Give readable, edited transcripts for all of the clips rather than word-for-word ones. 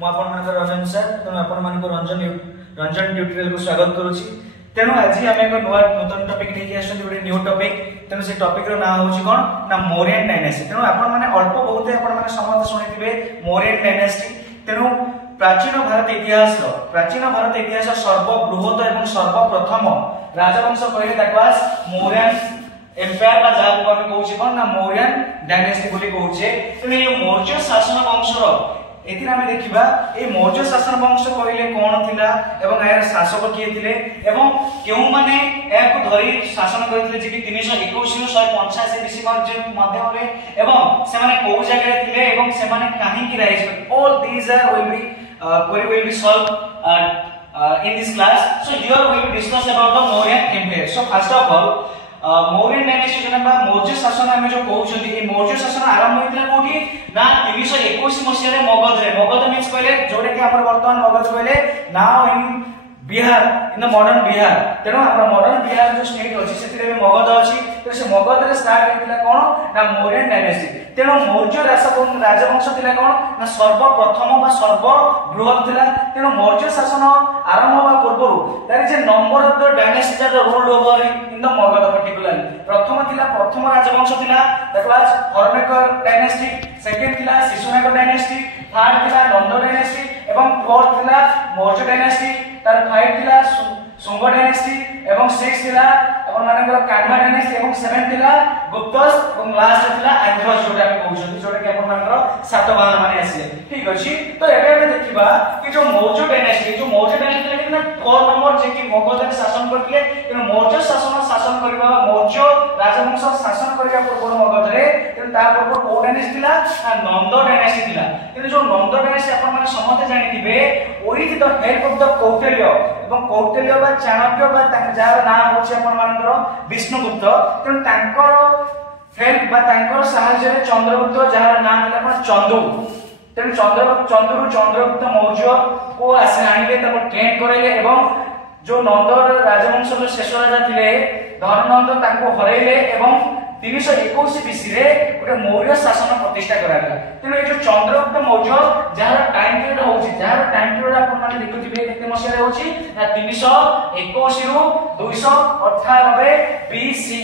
मु आपण मानकर रंजन सर तेणु आपण मानकर रंजन ट्यूटोरियल को स्वागत करूची। तेणु आज हम एक नूतन टॉपिक लेके आछन गोटे न्यू टॉपिक। तेणु से टॉपिक रो नाम होची कोन ना मौर्यन डायनेस्टी। तेणु आपण माने अल्प बहुत आपण माने समस्त सुनिथिबे मौर्यन डायनेस्टी। तेणु प्राचीन भारत इतिहास सर्वबृहत एवं सर्वप्रथम राजवंश कहले दैट मौर्यन एम्पायर बा जाको हम कहूची कोन ना मौर्यन डायनेस्टी बोली कहूचे। तेणु ये मौर्य शासन वंशर एथिरा में देखिबा ए मौर्य शासन वंश कहले कोन थिला एवं एयर शासक किए थिले एवं केउ माने एको धरि शासन करथिले जे कि 321 नु 185 बीसी मध्य रे एवं से माने को जगह रे थिले एवं से माने काहे कि rise all these are will be solved in this class. So here we will discuss about the Mauryan Empire. So first of all Mauryan dynasty जनबा मौर्य शासन हम जो कहउछथि ए मौर्य शासन आरंभ होइतला कोठी ना 321 मसिया रे मगध मींस कहले जोडे कि हमर वर्तमान मगध कहले now in Bihar in the modern Bihar. तेनो हमर मॉडर्न बिहार जो स्टेट अछि सेतिरे मगध अछि। तो से मगध रे स्टार्ट होइतला कोन ना मौर्यन डायनेस्टी। तेनो मौर्य राजवंश थिला कोन ना सर्वप्रथम बा सर्वबृहत थिला। तेनो मौर्य शासन आरंभ होबा पूर्व there is a number of the dynasty that ruled over in the Magadh particularly. प्रथम राजवंश थिला that was Haryanka dynasty. Second थिला शिशुनाग डायनेस्टी। थर्ड थिला नंद डायनेस्टी एवं फोर्थ थिला मौर्य डायनेस्टी। तार फाइव थिला शुंग डायनेस्टी एवं सिक्स थिला अपन मानकर कान्हा डायनेस्टी एवं सेवन थिला गुप्तस एवं लास्ट थिला आंध्रस जोटा हम कहउछथि जोटा कि अपन मानकर सातवाहन माने आसीले। ठीक अछि। तो एबे हम देखिबा कि जो मौर्य डायनेस्टी लेकिन ना 4 नंबर जे कि मगध रे शासन करथिले तेन मौर्य शासन करबा मौर्य राजवंश शासन करबा पूर्व मगध रे तेन तार पूर्व को डायनेस्टी थिला नंद डायनेस्टी थिला। तेन जो नंद डायनेस्टी अपन माने समते जानिथिबे with the help of the Kautilya एवं कौटिल्य बा चाणक्य बा जार नाम होछि अपन मानकर विष्णुगुप्त। तेन तांकर हेल्प बा तांकर सहायता रे चंद्रगुप्त जार नाम होला अपन चंदू। तेन चंद्रगुप्त मौर्य को आसे आनिले ताको ट्रेन कराइले एवं जो नंद राजवंश जो शेष राजा थिले धननंद ताको हरैले एवं 321 बीसी रे गोटे मौर्य शासन प्रतिष्ठा कराला। तेनो ए जो चंद्रगुप्त मौर्य जार टाइम पीरियड होछि अपन माने देखुथिबे केते मसिया रे होछि ना 321 रु 298 बीसी।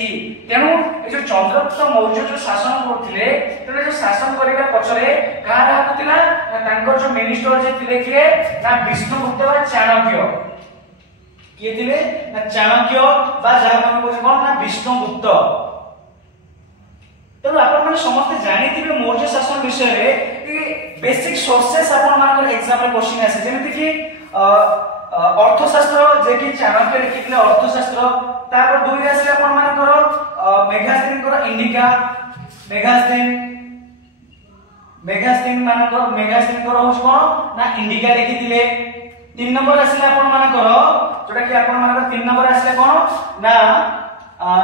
तेनु ए जो चंद्रगुप्त मौर्य जो शासन करथिले तेनो जो शासन करिबा पछरे कार हातथिला तांकर जो मिनिस्टर जे थिले किए ना विष्णुगुप्त बा चाणक्य किए थिले ना चाणक्य बा जार नाम कोन ना विष्णुगुप्त। तेणु आपण माने समस्त जानिथिबे मौर्य शासन विषय रे कि बेसिक सोर्सेस आपण मानकर एग्जाम रे क्वेश्चन आसे जेमिति कि अर्थशास्त्र जे कि चाणक्य लिखिथिले अर्थशास्त्र। तापर दुई आसे आपण मानकर मेगास्थिन इंडिका मेगास्थिन होछ कोन ना इंडिका लिखिथिले। 3 नंबर आसे आपण मानकर जोटा कि आपण मानकर 3 नंबर आसे कोन ना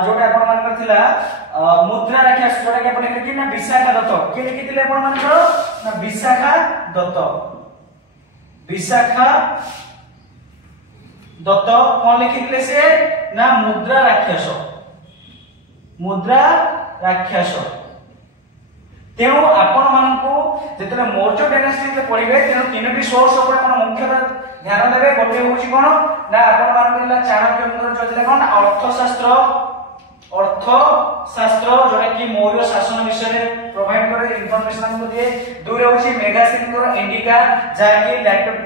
जोटा आपण मानकर थिला मुद्रा राखिया जोटा कि आपण लिखि ना विशाखा दत्त के लिखिथिले आपण मानकर ना विशाखा दत्त कोन लिखिथिले से ना मुद्रा राक्षस। तेणु आपण मानकू जेतले मौर्य डायनेस्टी ले पढिबे तेणु तीनोटी सोर्स ऊपर आपण मुख्यतः ध्यान देबे। गोटे होछि कोन ना आपण मानकर चाणक्य जो थिले कोन अर्थशास्त्र जोटा कि मौर्य शासन विषय रे प्रोवाइड करे इंफॉर्मेशन हमको दिए। दूर होछि मेगास्थिन इंडिका जाके लैपटॉप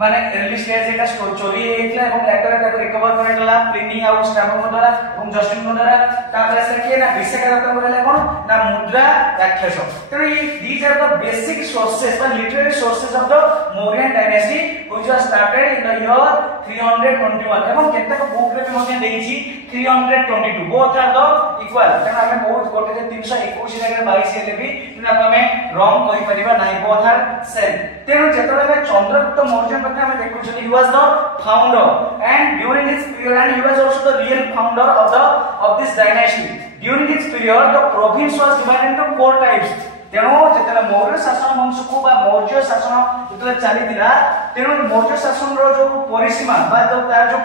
माने अर्ली स्टेज एटा चोरी हेतला एवं लैटर ताको रिकवर करला प्रिंटिंग आउट स्टैम्प द्वारा एवं जस्टिन द्वारा। तापर से के ना विशाखा दत्त बोले कोन ना मुद्रा राक्षस। तेणु ये these are the basic sources बा literary sources of the Mauryan dynasty which was started in the year 321 एवं केतक बुक रे भी मते देछि 322 बोथ आर द इक्वल। तेणु हमें बहुत गोटे 321 जगह 22 हेले भी तेणु हमें रॉन्ग कहि परिबा नाही बोथ आर सेम। तेणु जेतले चंद्रगुप्त मौर्य हम देखुछन he was the founder and during his period and he was also the real founder of this dynasty. During his period the province was divided into 4 types तेणु जेतले मौर्य शासन वंश को बा मौर्य शासन जेतले चलीथिला तेणु मौर्य शासन रो जो परिसीमा बा तार जो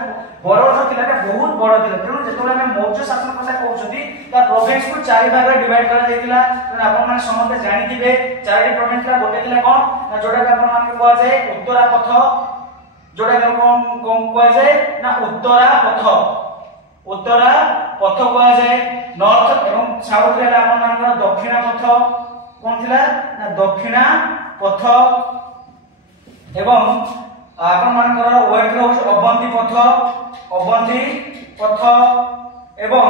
बड़ जो थिला बहुत बड़ थिला तेणु जेतले हम मौर्य शासन कथा कहउछथि ता प्रोविंस को चारि भाग रे डिवाइड करा जायतिला तेणु आपण माने समस्त जानिथिबे चारि प्रोविंस ला गोटे थिला कोन ना जोडा आपण माने कहआ जाय उत्तरा पथ जोडा कोन कहआ जाय ना उत्तरा पथ कहआ जाय नॉर्थ एवं साउथ रे आपण मानकर दक्षिण पथ कोन थिला ना दक्षिण पथ एवं आपण मानकर वेस्ट रो अवंती पथ एवं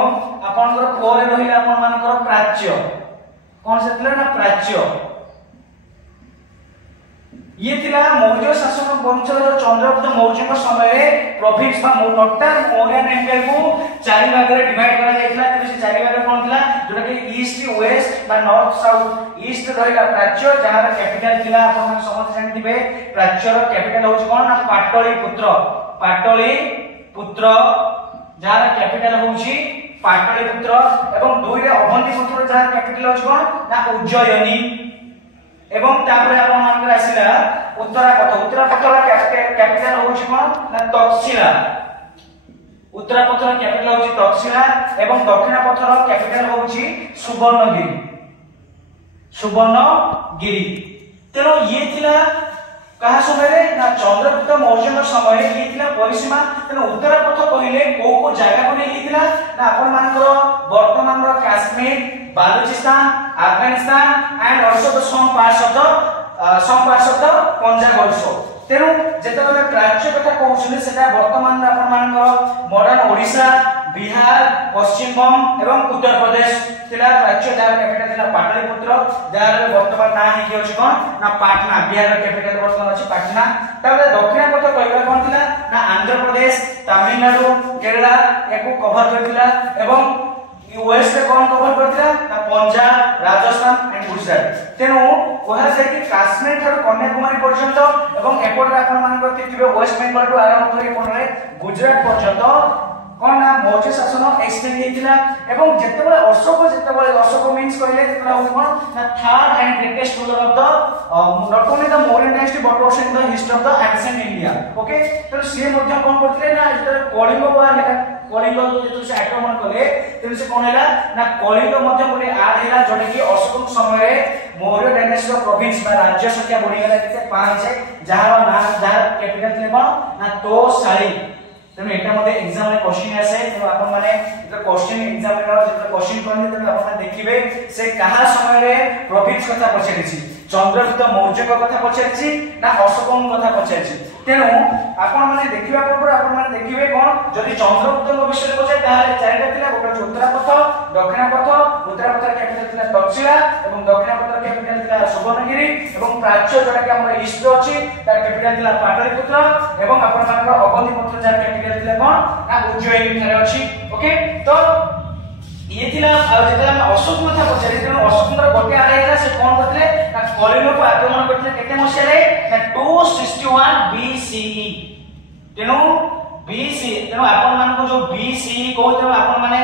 आपनकर फोर रे रहिला आपण मानकर प्राच्य कोन से थिला ना प्राच्य ये थिला मौर्य शासन वंशर चंद्रगुप्त मौर्य के समय रे प्रोविंस बा टोटल मौर्यन एम्पायर को चारि भाग रे डिवाइड करा जायतिला त से चारि भाग कोन थिला जोटा कि ईस्ट वेस्ट बा नॉर्थ साउथ ईस्ट रहिला प्राच्य जहार कैपिटल थिला आपण समझ जानथिबे प्राच्य रो कैपिटल होछ कोन ना पाटलिपुत्र जहार कैपिटल होछि पाटलिपुत्र एवं दुई रे अवंतीपुत्र जहार कैपिटल होछ कोन ना उज्जयिनी एवं तापर आपण मानकर आसीला उत्तरापथ रा कैपिटल होछि कोन ना तक्षशिला उत्तरापथ रा कैपिटल होछि तक्षशिला एवं दक्षिणापथ रा कैपिटल होछि सुवर्णगिरी तेनो ये थिला कहा समय रे ना चंद्रगुप्त मौर्य समय ये थिला परिसीमा तेनो उत्तरापथ कहिले को जागा को नै थिला ना आपण मानकर वर्तमान रो Kashmir Baluchistan Afghanistan and also the some parts of the Punjab also तेनु जेतबे प्राच्य कथा कहउछले सेटा वर्तमान आपण मानकर मॉडर्न ओडिशा बिहार पश्चिम बंग एवं उत्तर प्रदेश थिला प्राच्य जार कैपिटल थिला पाटलिपुत्र जार वर्तमान ना हे कि कोन ना पाटना बिहार कैपिटल वर्तमान अछि पाटना तबे दक्षिण पथ कहबा कोन थिला ना आंध्र प्रदेश तमिलनाडु केरला एको कवर करथिला एवं वेस्ट रे कोन कवर करथिला ना पंजाब राजस्थान एंड गुजरात तेनु कोहा से कि काश्मीर थार कन्याकुमारी पर्यंत एवं एपोर्ट आपण मान करथिबे वेस्ट बंगाल टू आरंभ करी कोनरे गुजरात पर्यंत कोन ना मौर्य शासन एक्सटेंड हेतिला एवं जेतेबेले अशोक मीन्स कहले जेतला हो कोन ना third and greatest ruler of the not only the Mauryan dynasty but also in the history of the ancient India okay तो से मध्य कोन करथिले ना जेते कलिंग वार हेला कलिंग जेते से आक्रमण करे तेनु से कोन हेला ना कलिंग मध्य कोने आड हेला जोडे कि अशोक समय रे मौर्य डायनेस्टी रो प्रोविंस बा राज्य संख्या बढ़ी गेला केते 5 है जहार नाम जहार कैपिटल थिले कोन ना तोशाली तेनु एटा मध्ये एग्जाम रे क्वेश्चन आसे तो आपण माने जेते क्वेश्चन एग्जाम रे जेते क्वेश्चन करने तेनु आपण माने देखिबे से कहा समय रे प्रोविंस कथा पछेरिछि चंद्रगुप्त मौर्य को कथा पछेरिछि ना अशोकन कथा पछेरिछि तेनु आपण माने देखिबा पूर्व आपण माने देखिबे कोन जदि चंद्रगुप्त को विषय पछे ताले चारिटा थिला गोटे उत्तरापथ दक्षिणापथ उत्तरापथ कैपिटल थिला तक्षशिला एवं दक्षिणापथ कैपिटल थिला सुवर्णगिरी एवं प्राच्य जोटा कि हमर ईस्ट अछि तार कैपिटल थिला पाटलिपुत्र एवं आपण मानकर अवंतीपुत्र जार कैपिटल थिला कोन ना उज्जयिनी थारे अछि ओके तो ये थिला जेतला हम अशोक कथा पछारी तेनु अशोकंकर गोटे आलेला से कोन करथले ना कलिंग को आक्रमण करथले केते मसिया रे ना 261 बीसीई तेनु बीसी तेनु आपण मान को जो बीसी कहते आपण माने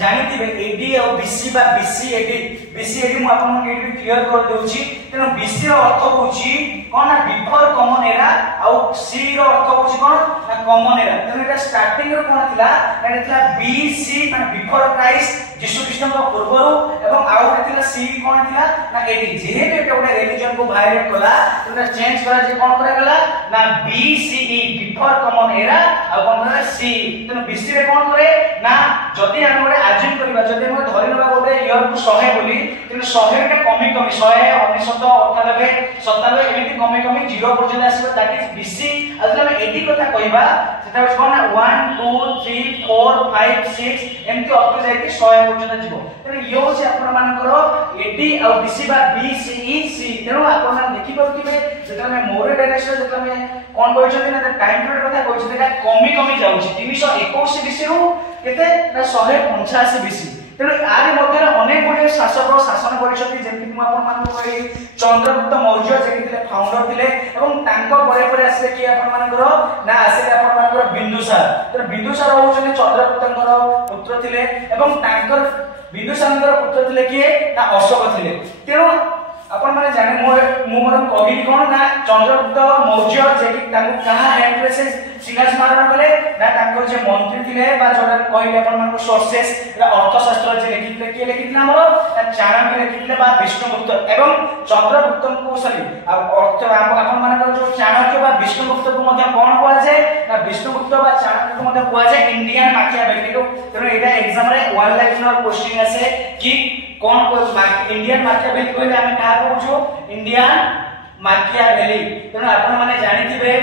जानिथिबे एडी और बीसी बा बीसी एडी मु आपण मन एडी क्लियर कर देउची तेनु बीसी रो अर्थ होची कोन ना बिफोर कॉमन एरा और सी रो अर्थ होची कोन ना कॉमन एरा तेनु एटा स्टार्टिंग रो कोन थिला ना थिला बीसी माने बिफोर क्राइस्ट यीशु ख्रीष्ट को पूर्वरु एवं आउ थिला सी कोन थिला ना एडी जे एटा ओडे रिलीजन को वायलेट कला तेनु चेंज करा जे कोन करा गला ना बीसीई बिफोर कॉमन एरा और कोन ना सी तेनु बीसी रे कोन करे ना जदी हम ओडे आजिम करबा जदी हम धरि नबा ओडे इयर को 100 बोली तेनु 100 रे कमी 100 19 98 97 एमिति कमी 0 पर्यंत आसीबा दैट इज बीसी आज हम एडी कथा कहबा सेटा कोन ना 1 2 3 4 5 6 एमिति अप टू जाय कि 100 पर्यंत जीवो तेनु यो से आपण मानकर एडी और बीसी बा बीसीई सी तेनु आपण मान देखि पउतिबे जेता हम मौर्य डायनेस्टी जेता हम कोन कहछथि ना टाइम पीरियड कथा कहछथि एटा कमी जाउछि 321 बीसी रु केते ना 185 बीसी तेनु आदि मध्य अनेक गुटे शासक शासन परिषद जेमि कि आपण मान कहि चंद्रगुप्त मौर्य जे कि फाउंडर थिले एवं तांको परे परे आसे कि आपण मानकर ना आसे आपण मानकर बिंदुसार तर बिंदुसार होउछने चंद्रगुप्तଙ୍କର पुत्र थिले एवं तांकर बिंदुसारଙ୍କର पुत्र थिले कि ना अशोक थिले तेनु आपण माने जाने मु मोर कहिली कोन ना चंद्रगुप्त मौर्य जे कि तांको कहा हेल्प से सिंहासन आरोहण कले ना तांको जे मंत्री थिले बा जोडा कहिली आपण मानको सोर्सेस अर्थशास्त्र जे लिखिले के लिखिले हमर चाणक्य लिखिले बा विष्णुगुप्त एवं चंद्रगुप्त को सॉरी अर्थ आपण मानको जो चाणक्य बा विष्णुगुप्त को मध्य कोन कोआ जाय ना विष्णुगुप्त बा चाणक्य को मध्य कोआ जाय इंडियन माकियावेली तेनो एटा एग्जाम रे वन लाइनर क्वेश्चन आसे कि कौन को इंडियन माकियावेली कहले हम कहा कहू इंडियन माकियावेली तेनो आपण माने जानिथिबे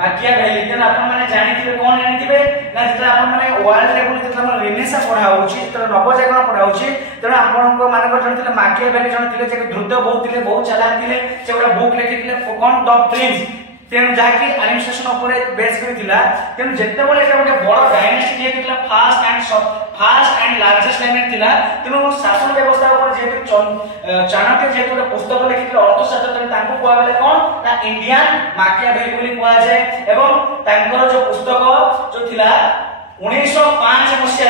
माकियावेली तेनो आपण माने जानिथिबे कोन जानिथिबे ना जेता आपण माने वर्ल्ड लेवल जेता हम रेनेसा पढा होची तेनो नवजागरण पढा होची तेनो आपण को माने को जणथिले माकियावेली जणथिले जे द्रुत बहुत थिले बहुत चालाक थिले से गोटा बुक लिखिथिले कोन द प्रिंस तेनु जाकी एडमिनिस्ट्रेशन ऊपर बेस करिथिला तेनु जेते बोले एटा गोटे बड़ डायनेस्टी जे थिला फास्ट एंड लार्जेस्ट डायनेस्टी थिला तेनु शासन व्यवस्था ऊपर जे चाणक्य जे गोटे पुस्तक लिखिथिले अर्थशास्त्र तेनु तांको कोआ गेले कोन ना इंडियन माकियावेली बोली कोआ जाय एवं तांकर जो पुस्तक जो थिला 1905 मसिया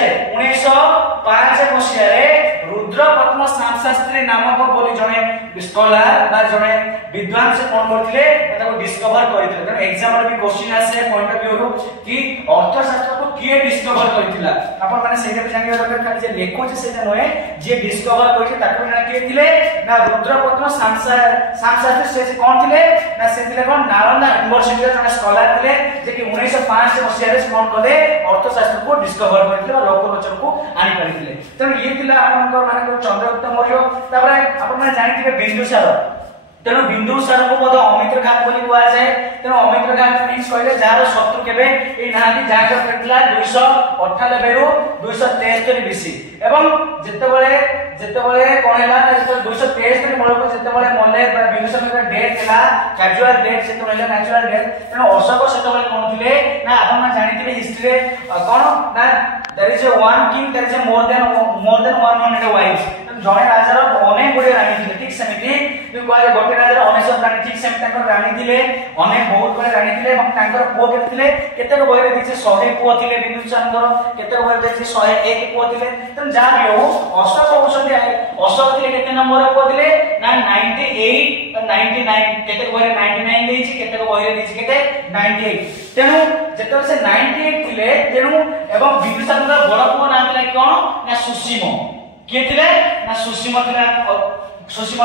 रे रुद्रपद्म शास्त्री नामक बोली जने स्कॉलर बा जने विद्वान से कोन करथिले ताको डिस्कवर करथिले त एग्जाम रे भी क्वेश्चन आसे पॉइंट ऑफ व्यू रो कि अर्थशास्त्र को किए डिस्कवर करथिला आपण माने सेटा भी जानियो दरकार खाली जे लेखो जे सेटा नय जे डिस्कवर करछि ताको ना के थिले ना रुद्रपद्म शास्त्री से कोन थिले ना से थिले कोन नालंदा यूनिवर्सिटी रे जने स्कॉलर थिले जे कि 1905 मसिया रे कोन कले अर्थशास्त्र को डिस्कवर करथिले बा लोकलोचन को आनि परिथिले त ये थिला आपण माने चंद्रगुप्त मौर्य तापर आपण माने जानिथिबे बिंदुसार तेनो बिंदुसार को मद अमित्रघात बोली कुआ जाय तेनो अमित्रघात मींस कहले जार शत्रु केबे ए नाली जाकर कटला 298 रु 273 बीसी एवं जेतेबेले कोनला जेते 273 मळको जेतेबेले मले बिंदुसार का डेट थिला कैजुअल डेट जेतेबेले नेचुरल डेट तेनो अशोक सेतेबेले कोन थिले ना आपण जानिथिबे हिस्ट्री रे कोन ना there is a one king there is more than 100 wives जणे राजार अनेक गुडे रानी थिले ठीक समिति जो कहले गोटे राजार अनेक रानी ठीक समिति तांकर रानी थिले अनेक बहुत गुडे रानी थिले এবং तांकर पुओ केते थिले केते बहिरे दिसे 100 पुओ थिले बिंदुसारଙ୍କର केते बहिरे दिसे 101 पुओ थिले त जा भी हो अशोक होसंती अशोक थिले केते नंबर पुओ थिले ना 98 और 99 केते बहिरे 99 देछि केते बहिरे दिसे केते 98 तेनु जेते से 98 थिले तेनु एवं बिंदुसारଙ୍କର बड़ पुओ नाम थिला कोन ना सुसीम के थिले ना सुसीम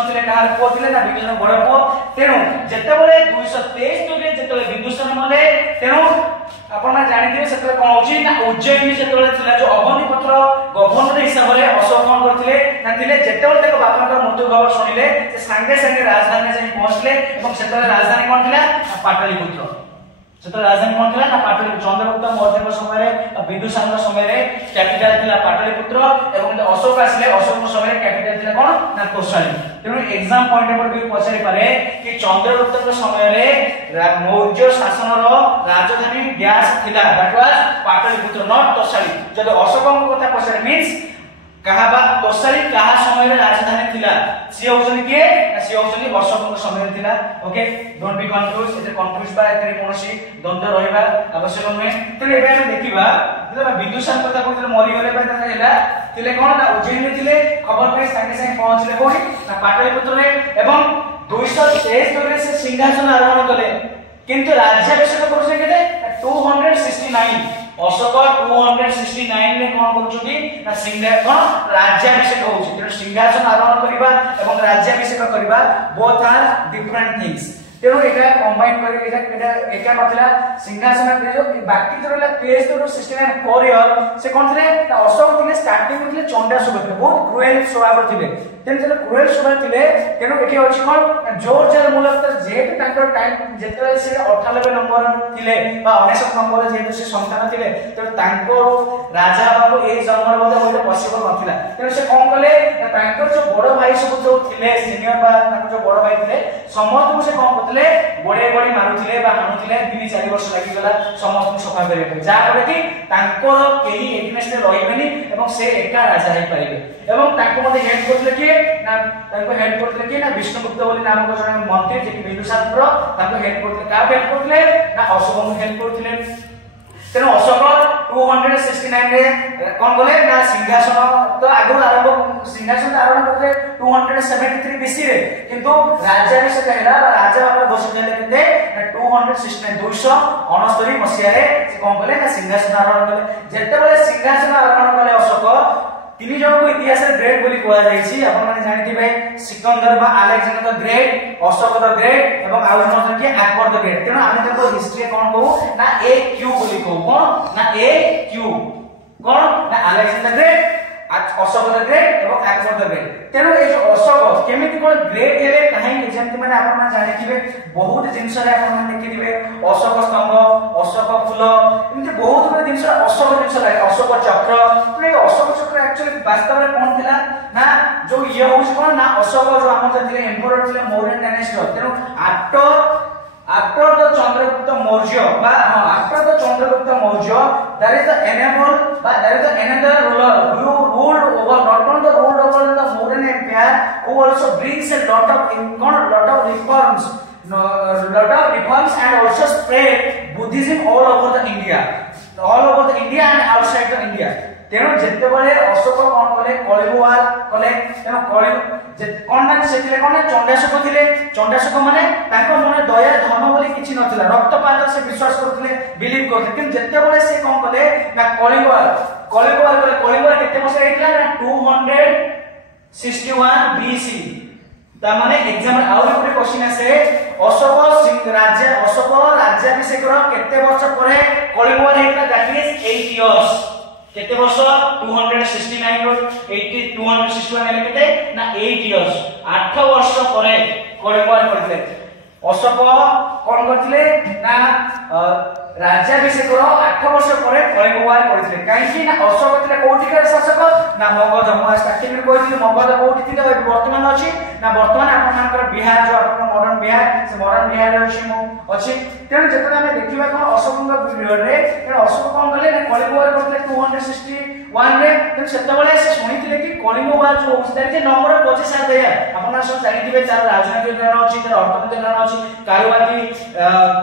थिले कहार पुओ थिले ना बिंदुसार बड़ पुओ तेनु जेते बेले 223 रे जेते बिंदुसार मले तेनु आपण ना जानि दिए सेते कोन होची ना उज्जैन जेते बेले थिला जो अवनीपत्र गवर्नर हिसाब रे अशोक कोन करथिले ना थिले जेते बेले तक बापाकर मृत्यु खबर सुनिले से संगे संगे राजधानी जाई पहुंचले एवं सेते राजधानी कोन थिला पाटलिपुत्र सेते राजधानी कोन थिला ना पाटलिपुत्र चंद्रगुप्त मौर्य समय रे बिंदुसार समय रे कैपिटल थिला पाटलिपुत्र एवं अशोक आसले अशोक समय कैपिटल थिला कोन ना तोषाली तेनु एग्जाम पॉइंट पर भी पछारी पारे कि चंद्रगुप्त समय रे मौर्य शासन रो राजधानी व्यास थिला दैट वाज पाटलिपुत्र नॉट तोषाली जब अशोक को कथा पछारी मींस कहा बा तोषाली कहा समय रे राजधानी थिला सी होसन के सी होसन अशोक समय रे थिला okay don't be confuse it confuse by एतरे कोनोसी द्वंद्व रहिबा आवश्यक नहे तेरे एबे हम देखिबा जेबा बिंदुसार कथा कहले मरि गले बा तने हैला थिले कोन ना उज्जैन रे थिले खबर पाई संगे संगे पहुंचले कोनी ना पाटलिपुत्र रे एवं 223 रे से सिंहासन आरोहण कले किंतु राज्याभिषेक करसे केते 269 अशोक 269 ने कोन करछुटी ना सिंहासन राज्याभिषेक होउची तेनु सिंहासन आरोहण करिबा एवं राज्याभिषेक करिबा बोथ आर डिफरेंट थिंग्स तेनु एका कंबाइन करि एटा एका नथिला सिंहासन रे जो बाकी जो रहला पेज तो 69 4 ईयर से कोन थिले अशोक थिले स्टार्टिंग थिले चंडा सुबह बहुत क्रूएल स्वभाव थिले तेनु जने क्रूएल स्वभाव थिले तेनु एठी अछि कोन जोर जार मूलक जेट तांकर टाइम जेते से 98 नंबर थिले बा 99 नंबर जेते से संतान थिले तेनु तांको राजा बाबू ए जन्म मध्ये होते पॉसिबल नथिला तेनु से कोन कले तांकर जो बड़ भाई सब जो थिले सीनियर बा तांकर जो बड़ भाई थिले समस्त से कोन करथले बड़े बड़े मारुथिले बा हानुथिले 3-4 वर्ष लागि गला समस्त सफा करे जा करे कि तांकर केही एग्नेस्ट रहिबेनी एवं से एका राजा हे पाइबे एवं तांको मध्ये हेल्प करथले कि ना तांको हेल्प करथले कि ना विष्णुगुप्त बोली नामक जने मंत्री जे कि बिंदुसार तांको हेल्प करथले का हेल्प करथले ना अशोक हेल्प करथले तेनो अशोक 269 रे कोन बोले ना सिंहासन तो आगु आरंभ सिंहासन आरंभ करते 273 बीसी रे किंतु राजा भी से कहला राजा बाबा बसि देले केते 269 269 मसिया रे से कोन बोले ना सिंहासन आरोहण कले जेते बेले सिंहासन आरोहण कले अशोक तीन जन को इतिहास रे ग्रेट बोली कहला जाय छी अपन माने जानिथि भाई सिकंदर बा Alexander the great Ashok the great एवं आउ जन कि अकबर द ग्रेट तेनो आमे देखो हिस्ट्री कोन कहू ना ए क्यू बोली कहू कोन ना ए क्यू कोन ना Alexander great Ashok the great एवं अकबर द ग्रेट तेनो ए जो अशोक केमिति कोन ग्रेट हेले काहे जेंति माने आपण माने जानिथिबे बहुत जिंस रे आपण माने देखिथिबे अशोक स्तंभ अशोक फूल इनते बहुत बडे जिंस अशोक जिंस लागे अशोक चक्र तो अशोक चक्र एक्चुअली वास्तव में कोन थिला ना जो ये होछ कोन ना अशोक जो हमर थिले एम्परर थिले मौर्यन डायनेस्टी तेनो after the Chandragupta Maurya after the Chandragupta Maurya there is another ruler who ruled over not only ruled over the Mauryan empire who also brings a lot of reforms and also spread Buddhism all over the India and outside the India तेनो जेते बळे अशोक कोन कले कलिंगवार कले तेनो कलिंग कोन ना सेतिले कोन चंडाशोक माने ताको मने दया धर्म बोली किछि नथिला रक्तपात से विश्वास करथिले बिलीव करथिले किन जेते बळे से कोन कले ना कलिंगवार केते मसे आइतला ना 261 बीसी ता माने एग्जाम आउर पुरे क्वेश्चन आसे अशोक राज्याभिषेक केते वर्ष परे कलिंगवार हेतला दैट इज 8 इयर्स केते वर्ष 269 रो 80 261 हेले केते ना 8 इयर्स 8 वर्ष परे कलिंगवार करथिले अशोक कोन करथिले ना राज्याभिषेक 8 वर्ष परे कलिंगवार करथिले काहे ना अशोक थिले कोठिकार शासक ना मगध म स्टार्टिंग में कहथिले मगध कोठी थिले वर्तमान अछि ना वर्तमान आपन मानकर बिहार जो आपन मॉडर्न बिहार से मॉडर्न बिहार अछि तेन जेतना हमें देखिबा कोन अशोकଙ୍କ पीरियड रे तेन अशोक कोन करले ना कलिंगवार करथिले 261 रे तेन सेतबेले से सुनिथिले कि कलिंगवार जो होस्तार के नंबर 25 दया आपन सब जानिथिबे तार राजनीतिक ज्ञान अछि तार अर्थनैतिक ज्ञान अछि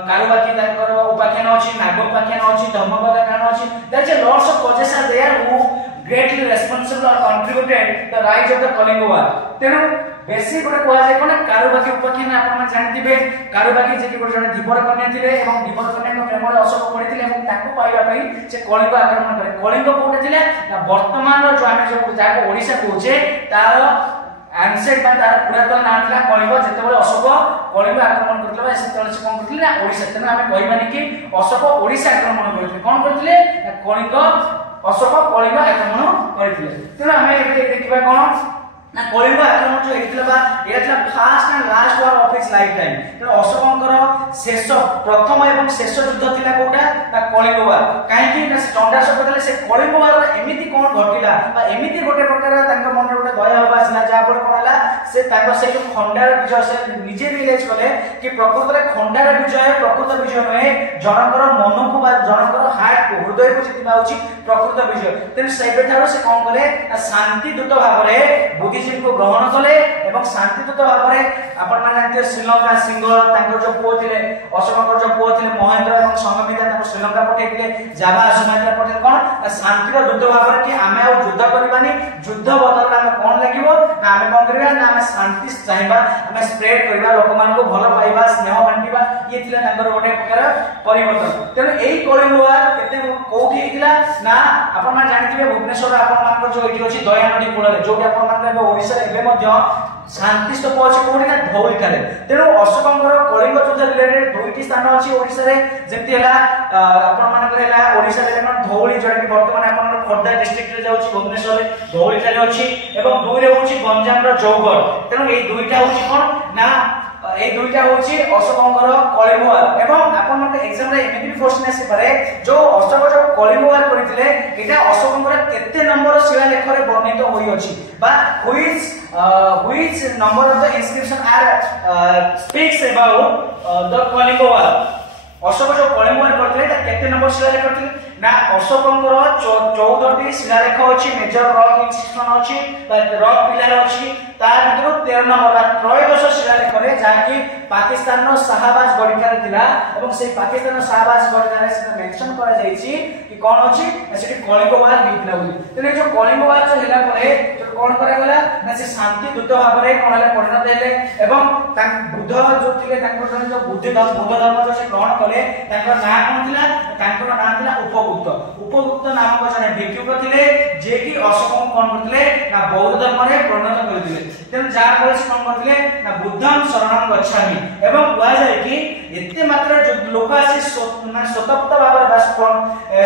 कारुबाकी ताकर उपाख्यान अछि नागोपाख्यान अछि धर्मपद ज्ञान अछि that is lots of causes are there who greatly responsible or contributed the rise of the Kalinga war तेनु बेसी गोटे कोआ जाय कोन कारुबाकी उपाख्यान आपन मान जानिथिबे कारुबाकी जे कि गोटे जने धीवर कन्या थिले एवं धीवर कन्या को प्रेम रे अशोक पडिथिले एवं ताको पाइबा पई से कलिंग आक्रमण करे कलिंग कोटे थिले ना वर्तमान जो आमे जो जाको ओडिसा कहूचे तार आंसेट बा तार पुरातन नाम थिला कलिंग जेतेबेले अशोक कलिंग आक्रमण करथले सेतेबेले से कोन करथले ना ओडिसा तेना आमे कहिबानी कि अशोक ओडिसा आक्रमण करथले कोन करथले ना कलिंग अशोक कलिंग आक्रमण करथिले तेना आमे देखिबा कोन ना कलिंग आक्रमण जो हेतिला बा एथला first and last war of his life time तो अशोकंकर शेष प्रथम एवं शेष युद्ध थिला कोटा ना कलिंग वार काहे कि ना चंडाशोक देले से कलिंग वार एमिति कोन घटिला बा एमिति गोटे प्रकार तांका मन गोटे दया होबा सिना जा पर कोनला से तांका से जो खंडार विजय से निजे रियलाइज कले कि प्रकृत रे खंडार विजय प्रकृत विजय नहे जनकर मन को बा जनकर हार्ट को हृदय को जितिबा होची प्रकृत विजय तेन सेबे थारो से कोन कले शांति दूत भाव रे बुद्धि को ग्रहण कले एवं शांतिदूत भाव रे आपण माने जानते श्रीलंका सिंगल तांकर जो पुओ थिले अशोककर जो पुओ थिले महेंद्र एवं संगमिता तांको श्रीलंका पठेइथिले जावा सुमात्रा पठेइले कोन शांतिर दूत भाव रे कि आमे आ युद्ध करबानी युद्ध बदल आमे कोन लागिवो ना आमे कोन करबा ना आमे शांति चाहबा आमे स्प्रेड करबा लोक मान को भलो पाइबा स्नेह बांटीबा ये थिले तांकर गोटे प्रकार परिवर्तन तेनु एई कलिंग वार केते कोठी हेतिला ना आपण मान जानिथिबे भुवनेश्वर आपण मान को जो एठी अछि दयानदी कूल रे जो आपण मान को ओडिसा एबे मध्य शांति स्तूप अछि कोठी ना धौली थारे तेनु अशोकंकर कलिंग युद्ध रिलेटेड दुईटी स्थान अछि ओडिसा रे जेंति हला आपण मान को हला ओडिसा रे कोन धौली जोडा कि वर्तमान आपण खोर्धा डिस्ट्रिक्ट रे जाउछि भुवनेश्वर रे धौली थारे अछि एवं दुई रे होछि गंजाम रो जौगड़ तेनु एई दुईटा होछि कोन ना ए दुईटा होछि अशोकंकर कलिंग वार एवं आपण मान एग्जाम रे एमिति क्वेश्चन आसी पारे जो अशोक जो कलिंग वार करिथिले एटा अशोकंकर केते नंबर शिलालेख रे वर्णित होई अछि बा which number of the inscription are speaks about the Kalinga war Ashok जो कलिंग करते केते नंबर शिलालेख करते ना अशोकंकर 14टी शिलालेख अछि मेजर रॉक इंस्क्रिप्शन अछि रॉक पिलर अछि तार भितर 13 नंबर त्रयोदश शिलालेख रे जाकी पाकिस्तान नो शाहबाज गढ़िकार थिला एवं से पाकिस्तान नो शाहबाज गढ़िकार से मेंशन करा जाईछि कि कोन अछि सेठी कलिंग वार हेतिला बोली तेने जो कलिंग वार जो हेला परे जो कोन करा गला ना से शांति दूत भाबरे कोन हले परिणत हेले एवं बुद्ध जो थिले तांकर जो बुद्ध धर्म जो से ग्रहण कले तांकर नाम कोन थिला तांकर नाम थिला उपगुप्त नामक जने भिक्षुक थिले जे कि अशोक कोन करथिले ना बौद्ध धर्म रे परिणत करथिले तेन जा पर कोन करथिले ना बुद्धं शरणं गच्छामि एवं हुआ जाय कि एते मात्र जो लोक आसी माने स्वतंत्र भाबरे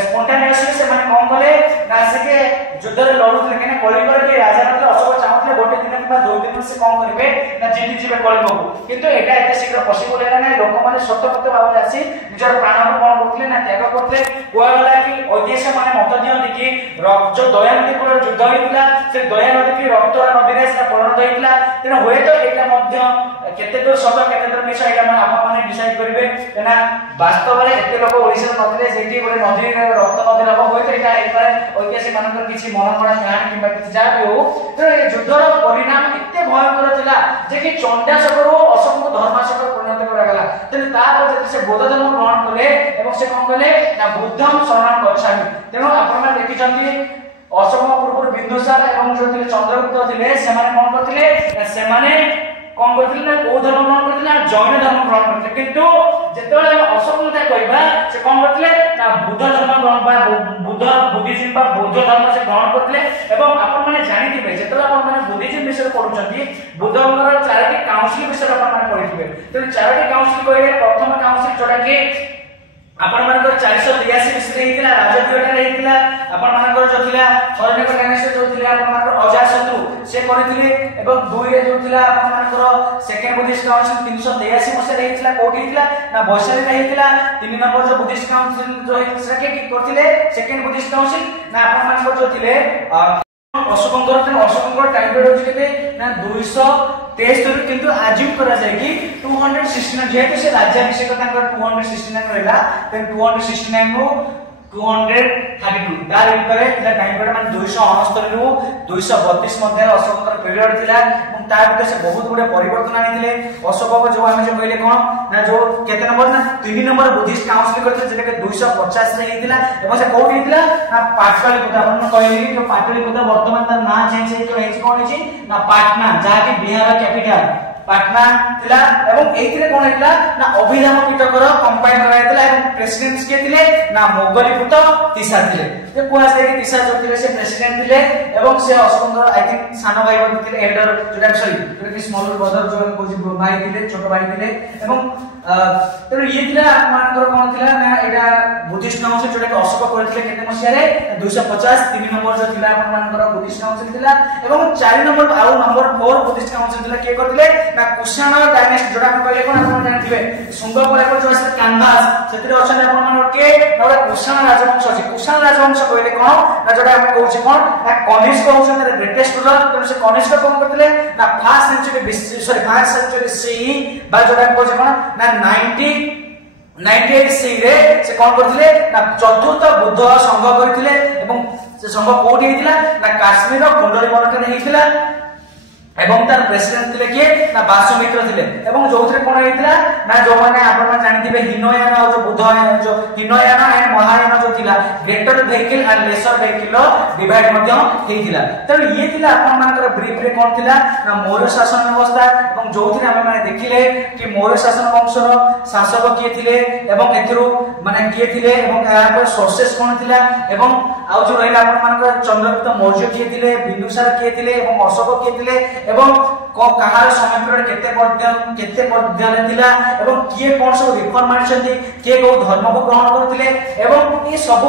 स्पॉन्टेनियसली से माने कोन कले ना से के युद्ध रे लड़ुथिले केने कलिंग के राजा नथले अशोक चाहुथिले गोटे दिन किबा दो दिन से कोन करिवे ना जीति जिवे कलिंग को किंतु एटा एते शीघ्र पॉसिबल हैला नै लोक माने स्वतंत्र भाबरे आसी निजर प्राण को कोन करथिले ना त्याग करथिले हुआ गला कि ऐतिहासिक माने मत दियନ୍ତି कि जो दयानदी को युद्ध होइतिला से दयानदी की रक्तरा नदी रे से परिणत होइतिला तेना होय तो एटा मध्य केते दूर सत्य केते दूर मिछ एटा माने आपण माने डिसाइड करिवे तेना वास्तव रे एते लोक ओडिसा नथले जेकी गोटे नदी रे रक्त नदी लब होय तो एटा एक बार ऐतिहासिक मानकर किछि मनगणा ज्ञान किबा किछि जा भी हो तो ए युद्धर परिणाम एते भयंकर थिला जे कि चंडाशोकरो अशोक धर्माशोक परिणत करा गला तेना तापर जे से बौद्ध धर्म ग्रहण कले एवं से कोन कले ना बुद्धं शरणं गच्छामि तेनो आपण माने देखिचंती अशोक पूर्व बिंदुसार एवं जो थिले चंद्रगुप्त थिले से माने कोन करथिले से माने कोन करथिले ना बौद्ध धर्म ग्रहण करथिले जैन धर्म ग्रहण करथिले किंतु जेतेबेले अशोक କଥା कहबा से कोन करथिले ना बुद्ध धर्म ग्रहण बा बुद्धिज्म बा बौद्ध धर्म से ग्रहण करथिले एवं आपण माने जानिथिबे जेतेबेले आपण माने बुद्धिज्म विषय पढुचंती बुद्धंकर चारटी काउंसिल विषय आपण माने पढिथिबे तो चारटी काउंसिल कहले प्रथम काउंसिल जोटा कि आपण मानकर 482 विषय हेतिला राजकीयटा हेतिला आपण मानकर जो थिला हरणिक डायनेस्टी जो थिला आपण मानकर अजातशत्रु से करथिले एवं दुई रे जो थिला आपण मानकर सेकेंड बुद्धिस्ट काउंसिल 383 मसे हेतिला कोठी हेतिला ना वैशाली रे हेतिला 3 नंबर जो बुद्धिस्ट काउंसिल जो हेतिला के करथिले सेकेंड बुद्धिस्ट काउंसिल ना आपण मानकर जो थिले अशोकंकर टाइम पीरियड होची केते ना 263 किंतु आज्यूम करा जाय कि 269 जेते से राज्याभिषेक तांकर 269 रहला देन 269 रो 232 तार ऊपर थिला टाइम पीरियड मान 269 रो 232 मध्ये अशोकंकर पीरियड थिला और तार भितर से बहुत गुडे परिवर्तन आनिथिले अशोक जो हम जो कहले कोन ना जो केते नंबर ना 3 नंबर बुद्धिस्ट काउंसिल करथे जेटा के 250 रे हेतिला एवं से कोड हेतिला ना पाटलिपुत्र अपन कहली जो पाटलिपुत्र वर्तमान तार नाम चेंज हे तो हेछि कोन हेछि ना पाटना जहा कि बिहार कैपिटल पाटना थिला एवं एथिरे कोन हेतिला ना अभिधाम पिटकर कंपाइन कराइतिला एवं प्रेसिडेंट के थिले ना मोगलीपुत्र तिसा थिले जे कुआस देखि तिसा जो थिले से प्रेसिडेंट थिले एवं से अशोकंकर आई थिंक सानो भाई बन थिले एल्डर जोटा सॉरी जोटा कि स्मॉलर ब्रदर जो कोजी भाई थिले छोटो भाई थिले एवं तेरो ये थिला मानकर कोन थिला ना एटा बुद्धिस्ट काउंसिल जोटा कि अशोक करथिले केते मसिया रे 250 3 नंबर जो थिला अपन मानकर बुद्धिस्ट काउंसिल थिला एवं 4 नंबर आउ नंबर 4 बुद्धिस्ट काउंसिल थिला के करथिले ना कुषाण डायनेस्टी जोटा हम कहले कोन अपन जानथिबे शुंग पर जो से कैनवास सेतिर अछन अपन मानकर के ना कुषाण राजवंश अछि कुषाण राजवंश कहले कोन ना जोटा हम कहउछि कोन ना कनिष्क होउछन ग्रेटेस्ट रूलर तो से कनिष्क कोन करथिले ना 5th century sorry 5th century CE बा जोटा हम कहउछि कोन ना 98 सी रे से कोन करथिले ना चतुर्थ बुद्ध संघ करथिले एवं से संघ कोठी हेतिला ना काश्मीर कुंडली बनकर हेतिला एवं तार प्रेसिडेंट थिले के ना बासुमित्र थिले एवं जोथरे कोन हेतिला ना जो माने आपण जानिथिबे हिनोयान और जो बुद्धयान जो हिनोयान एंड महायान जो थिला greater vehicle and lesser vehicle divide मध्ये हेतिला त ये थिला आपण मानकर ब्रीफ रे कोन थिला ना मौर्य शासन व्यवस्था एवं जोथरे हम माने देखिले कि मौर्य शासन वंशर शासक के थिले एवं एथिरो माने के थिले एवं यार पर सोर्सेस कोन थिला एवं आउ जो रहला आपण मानकर चंद्रगुप्त मौर्य के थिले बिंदुसार के थिले एवं अशोक के थिले एवं को कहार समय पीरियड केते पद्य थिला एवं किए कोन सब रिफॉर्म मारछंती के को धर्म को ग्रहण करथिले एवं ये सब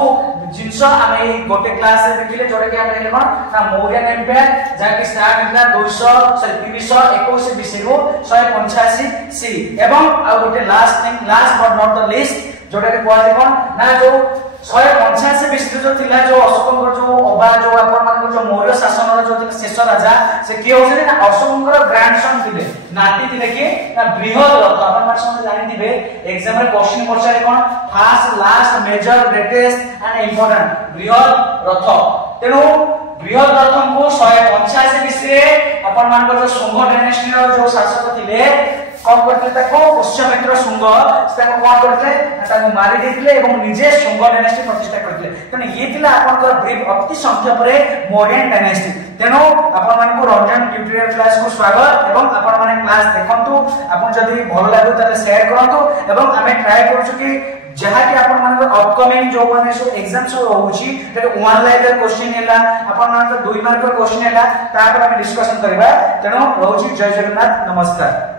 जिनस आमे गोटे क्लास रे देखिले जोडे के आमे देखले कोन ना मौर्यन एम्पायर जाकी स्टार्ट हिला 321 बीसी को 185 सी एवं आ गोटे last thing last but not the list जोडे के कोन ना जो 185 बीसी जो थिला जो अशोकंकर जो अबा जो अपन मान जो मौर्य शासन रो जो शेष राजा से के होसे ना अशोकंकर ग्रैंडसन थिले नाती थिले के ना बृहद रथ अपन मान सब जानि दिबे एग्जाम रे क्वेश्चन पछारे कोन first last major greatest and important Brihadratha तेनु बृहद रथम को 185 बीसी रे अपन मान जो शुंग डायनेस्टी रो जो शासक थिले कौन करते ताको पुष्यमित्र शुंग ताको कौन करते ताको मारि देथिले एवं निजे शुंग डायनेस्टी प्रतिष्ठा करथिले तने ये थिला आपनकर ब्रीफ अति संक्षेप रे मौर्यन डायनेस्टी तेनो आपन मान को रंजन ट्यूटोरियल क्लास को स्वागत एवं आपन माने क्लास देखंतु आपन जदी भलो लागो ताले शेयर करंतु एवं हमें ट्राई करछु कि जहा कि आपन मान अपकमिंग जो माने सो एग्जाम सो होउची ते वन लाइनर क्वेश्चन हैला आपन मान 2 मार्क क्वेश्चन हैला ता पर हम डिस्कशन करबा तेनो रहउची जय जगन्नाथ नमस्कार।